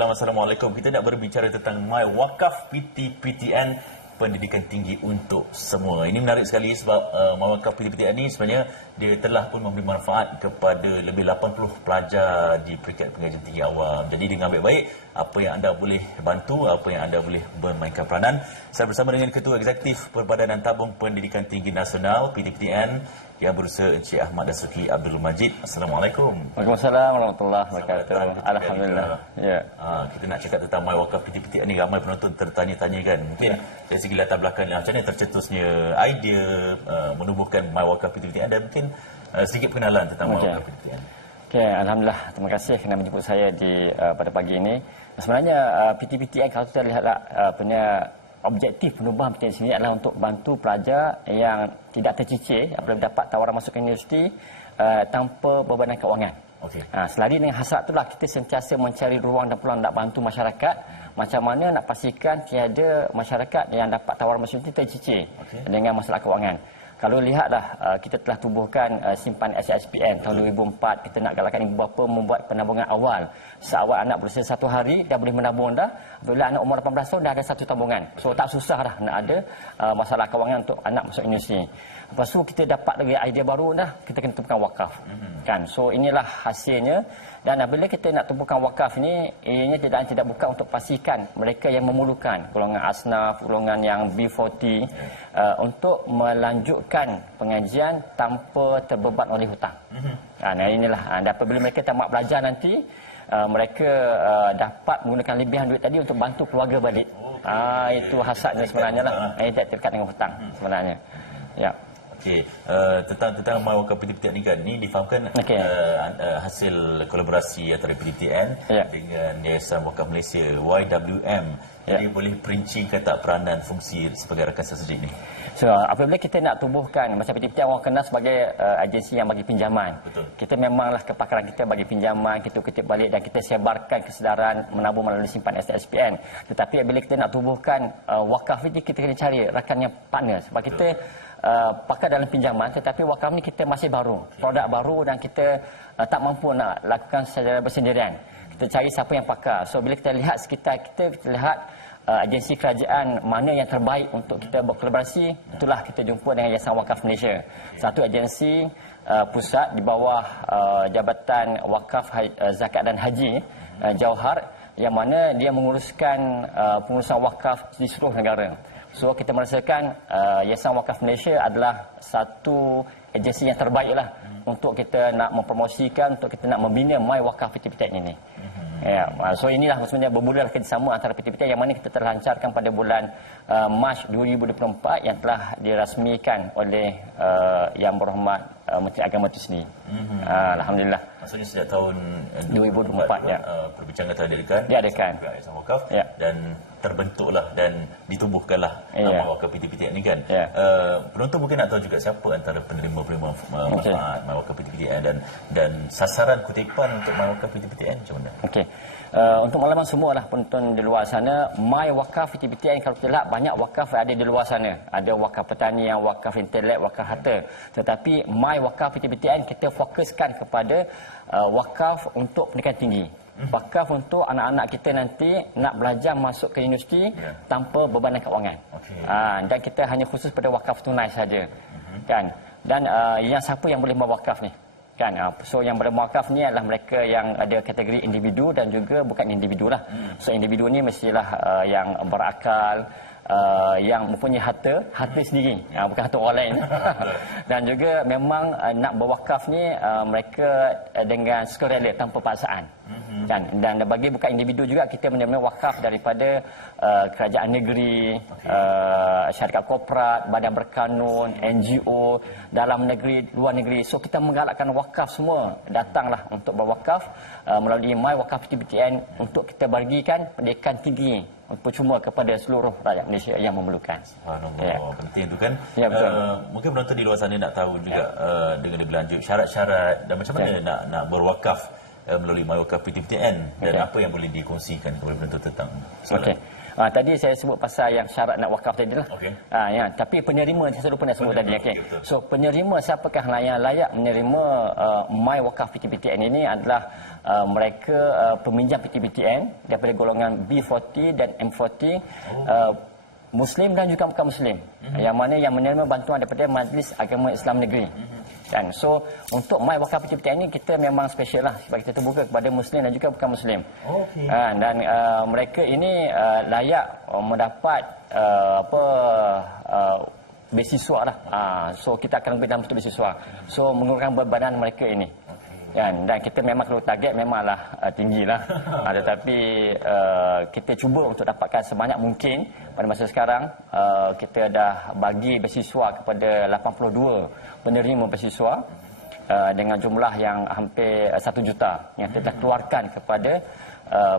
Salam Assalamualaikum. Kita nak berbicara tentang My Wakaf PTPTN, pendidikan tinggi untuk semua. Ini menarik sekali sebab My Wakaf PTPTN ini sebenarnya dia telah pun memberi manfaat kepada lebih 80 pelajar di peringkat pengajian tinggi awam. Jadi dengan baik-baik, apa yang anda boleh bantu, apa yang anda boleh memainkan peranan. Saya bersama dengan Ketua Eksekutif Perbadanan Tabung Pendidikan Tinggi Nasional PTPTN yang berusaha Encik Ahmad Dasuki Abdul Majid. Assalamualaikum. Waalaikumsalam warahmatullahi wabarakatuh. Alhamdulillah. Ya. Kita nak cakap tentang My Wakaf PTPTN ni, ramai penonton tertanya-tanya kan. Mungkin dari segi latar belakangnya, macam mana tercetusnya idea menubuhkan My Wakaf PTPTN dan mungkin sedikit pengenalan tentang My Wakaf PTPTN. Okey, alhamdulillah. Terima kasih kerana menjemput saya pada pagi ini. Sebenarnya PTPTN kalau kita lihatlah punya objektif penubuhan PTPTN sini adalah untuk bantu pelajar yang tidak tercicir apabila dapat tawaran masuk ke universiti tanpa bebanan kewangan. Okey. Selari dengan hasrat itulah kita sentiasa mencari ruang dan peluang nak bantu masyarakat macam mana nak pastikan tiada masyarakat yang dapat tawaran masuk universiti tercicir dengan masalah kewangan. Kalau lihatlah kita telah tubuhkan simpan SSPN tahun 2004, kita nak galakkan ibu bapa membuat penabungan awal. Seawal anak berusia 1 hari dah boleh menabung dah. Bila anak umur 18 tahun dah ada satu tabungan. So tak susah dah nak ada masalah kewangan untuk anak masuk universiti. Lepas tu kita dapat lagi idea baru dah, kita kena tumpukan wakaf. Kan? So inilah hasilnya. Dan bila kita nak tumpukan wakaf ni, ianya tidak bukan untuk pastikan mereka yang memerlukan, golongan asnaf, golongan yang B40 untuk melanjutkan pengajian tanpa terbeban oleh hutang. Nah inilah. Dan apabila mereka tamat belajar nanti, mereka dapat menggunakan lebihan duit tadi untuk bantu keluarga balik. Itu hasratnya sebenarnya lah. Tidak terkait dengan hutang sebenarnya. Ya. Okey, tentang My Wakaf PTPTN ni kan, ni difahamkan hasil kolaborasi antara PTPTN dengan Yayasan Wakaf Malaysia YWM. Jadi boleh perincikan tak peranan fungsi sebagai rakan strategik ni? So, apabila kita nak tubuhkan macam PTPTN, orang kenal sebagai agensi yang bagi pinjaman. Betul. Kita memanglah kepakaran kita bagi pinjaman, kita kutip balik dan kita sebarkan kesedaran menabung melalui simpan SSPN. Tetapi apabila kita nak tubuhkan wakaf ini, kita kena cari rakan yang partner. Sebab kita pakar dalam pinjaman, tetapi wakaf ni kita masih baru, produk baru dan kita tak mampu nak lakukan secara bersendirian. Kita cari siapa yang pakar. So bila kita lihat sekitar kita lihat agensi kerajaan mana yang terbaik untuk kita berkolaborasi, itulah kita jumpa dengan Yayasan Wakaf Malaysia. Satu agensi pusat di bawah Jabatan Wakaf Zakat dan Haji Jauhar, yang mana dia menguruskan pengurusan wakaf di seluruh negara. So kita merasakan Yayasan Wakaf Malaysia adalah satu agensi yang terbaik lah untuk kita nak mempromosikan, untuk kita nak membina My Wakaf PTPTN ini. Ya, so inilah sebenarnya bermula kerjasama antara PTPTN yang mana kita terlancarkan pada bulan Mac 2024 yang telah dirasmikan oleh Yang Berhormat Menteri Agama itu sendiri. Alhamdulillah. Maksudnya sejak tahun 2024 ya. Perbincangan telah diadakan. Diadakan. Yayasan Wakaf dan terbentuklah dan ditumbuhkanlah My Wakaf PTPTN ini kan. Penonton mungkin nak tahu juga siapa antara penerima-penerima manfaat My Wakaf PTPTN dan sasaran kutipan untuk My Wakaf PTPTN macam mana? Okey. Untuk makluman semua lah penonton di luar sana, My Wakaf PTPTN kalau kita lihat banyak wakaf ada di luar sana. Ada wakaf pertanian, wakaf intelek, wakaf harta. Tetapi My Wakaf PTPTN kita fokuskan kepada wakaf untuk pendidikan tinggi. Wakaf untuk anak-anak kita nanti nak belajar masuk ke universiti tanpa bebanan kewangan. Dan kita hanya khusus pada wakaf tunai saja. Kan? Dan yang siapa yang boleh mewakaf ni? Kan? So yang boleh mewakaf ni adalah mereka yang ada kategori individu dan juga bukan individu lah. So individu ni mestilah yang berakal, yang mempunyai harta sendiri, bukan harta orang lain. Dan juga memang nak berwakaf ni mereka dengan sukarela tanpa paksaan. Dan bagi bukan individu juga, kita menerima wakaf daripada kerajaan negeri, syarikat korporat, badan berkanun, NGO, dalam negeri, luar negeri. So kita menggalakkan wakaf semua datanglah untuk berwakaf melalui My Wakaf PTPTN untuk kita bagikan pendidikan tinggi percuma kepada seluruh rakyat Malaysia yang memerlukan. Penting tu kan. Ya, betul. Mungkin penonton di luar sana nak tahu juga dengan lebih lanjut syarat-syarat dan macam mana nak berwakaf melalui My Wakaf PTPTN dan apa yang boleh dikongsikan kepada penonton tentang soalan. Tadi saya sebut pasal yang syarat nak wakaf tadi lah. Okey. Ya, tapi penerima saya lupa nak sebut tadi. Okay. Betul. So penerima siapakah yang layak menerima My Wakaf PTPTN ini adalah mereka peminjam PTPTN daripada golongan B40 dan M40. Muslim dan juga bukan Muslim, yang mana yang menerima bantuan daripada Majlis Agama Islam Negeri. Dan so untuk My Wakaf PTPTN ini kita memang special lah sebab kita terbuka kepada Muslim dan juga bukan Muslim. Okay. Dan mereka ini layak mendapat beasiswa lah. So kita akan beri dalam bentuk beasiswa. So mengurangkan bebanan mereka ini. Dan kita memang kalau target memanglah tinggi lah. Tetapi kita cuba untuk dapatkan sebanyak mungkin. Pada masa sekarang kita dah bagi beasiswa kepada 82 penerima beasiswa dengan jumlah yang hampir 1 juta yang kita keluarkan kepada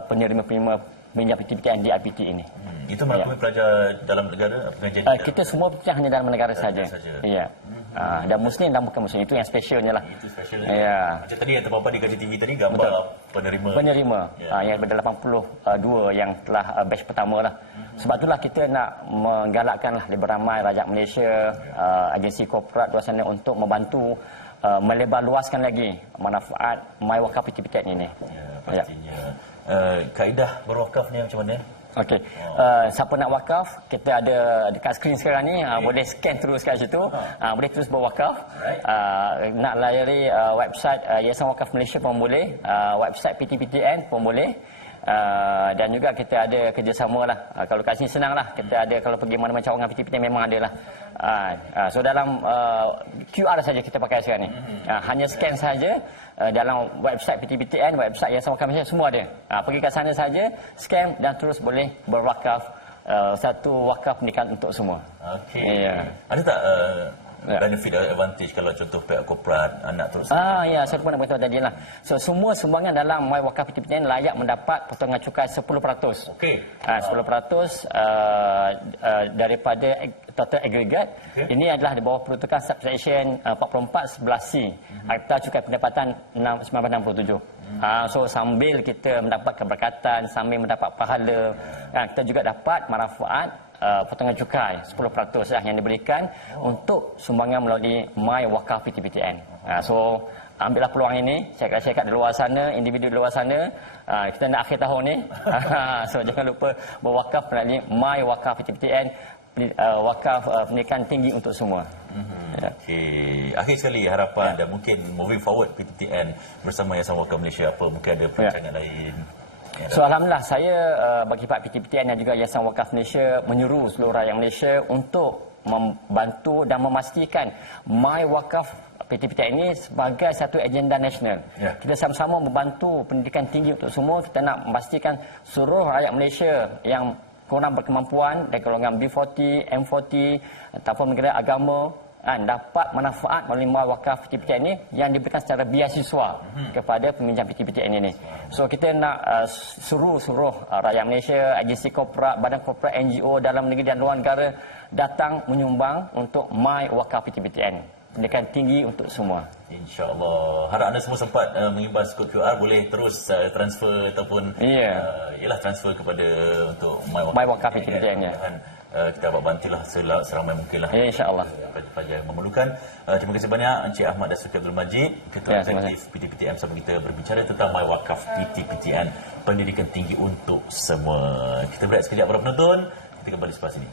penerima-penerima minjam PTPTN di IPT ini. Itu melalui pelajar dalam negara, pengajian kita semua PTPTN hanya dalam negara saja. Ya. Dan Muslim dan bukan Muslim, itu yang specialnya lah. Itu special. Ya. Macam tadi yang terpampang di Kaji TV tadi gambar penerima. Yang daripada 82 yang telah batch pertama lah. Sebab itulah kita nak menggalakkan lah lebih ramai rakyat Malaysia, agensi korporat luar sana untuk membantu melebar luaskan lagi manfaat My Wakaf PTPTN ini. Ya, pastinya. Kaedah berwakaf ni macam mana? Okey. Siapa nak wakaf, kita ada dekat skrin sekarang ni, boleh scan terus kat situ. Boleh terus berwakaf. Nak layari website Yayasan Wakaf Malaysia pun boleh, website PTPTN pun boleh. Dan juga kita ada kerjasama lah. Kalau kat sini senang lah. Kita ada, kalau pergi mana-mana cawangan PTPTN memang ada lah. So dalam QR saja kita pakai sekarang ni. Hanya scan saja. Dalam website PTPTN, website Yayasan Wakaf Malaysia semua ada. Pergi ke sana saja, scan dan terus boleh berwakaf. Satu wakaf pendidikan untuk semua. Okey. Ada tak benefit atau advantage kalau contoh pihak korporat nak terus? Ya, saya pun nak beritahu tadi lah. So semua sumbangan dalam My Wakaf PTPTN layak mendapat potongan cukai 10%. Okey. 10% daripada total aggregate. Ini adalah di bawah peruntukan subsection 44(11)C Akta Cukai Pendapatan 1967. So sambil kita mendapat keberkatan, sambil mendapat pahala, kita juga dapat manfaat potongan cukai 10% lah yang diberikan untuk sumbangan melalui My Wakaf PTPTN. So ambillah peluang ini, syarikat-syarikat di luar sana, individu di luar sana, kita nak akhir tahun ni. So jangan lupa berwakaf melalui My Wakaf PTPTN, wakaf pendidikan tinggi untuk semua. Okey. Akhir sekali harapan dan mungkin moving forward PTPTN bersama Yayasan Wakaf Malaysia, apa mungkin ada perancangan lain? So alhamdulillah saya bagi Pak PTPTN dan juga Yayasan Wakaf Malaysia menyuruh seluruh rakyat Malaysia untuk membantu dan memastikan My Wakaf PTPTN ini sebagai satu agenda nasional. Kita sama-sama membantu pendidikan tinggi untuk semua. Kita nak memastikan seluruh rakyat Malaysia yang kurang berkemampuan dari golongan B40, M40 ataupun negara agama dapat manfaat melalui My Wakaf PTPTN ini yang diberikan secara beasiswa kepada peminjam PTPTN ini. So kita nak suruh rakyat Malaysia, agensi korporat, badan korporat, NGO dalam negeri dan luar negara datang menyumbang untuk My Wakaf PTPTN. Pendidikan tinggi untuk semua. InsyaAllah. Harap anda semua sempat mengimbas kod QR, boleh terus transfer ataupun transfer kepada untuk My Wakaf PTPTN. Kita dapat bantulah seramai mungkin lah. InsyaAllah. Pelajar yang memerlukan. Terima kasih banyak Encik Ahmad dan Suki Abdul Majid, Ketua Eksekutif PTPTN, bersama kita berbicara tentang My Wakaf PTPTN, pendidikan tinggi untuk semua. Kita berehat sekejap para penonton. Kita kembali selepas ini.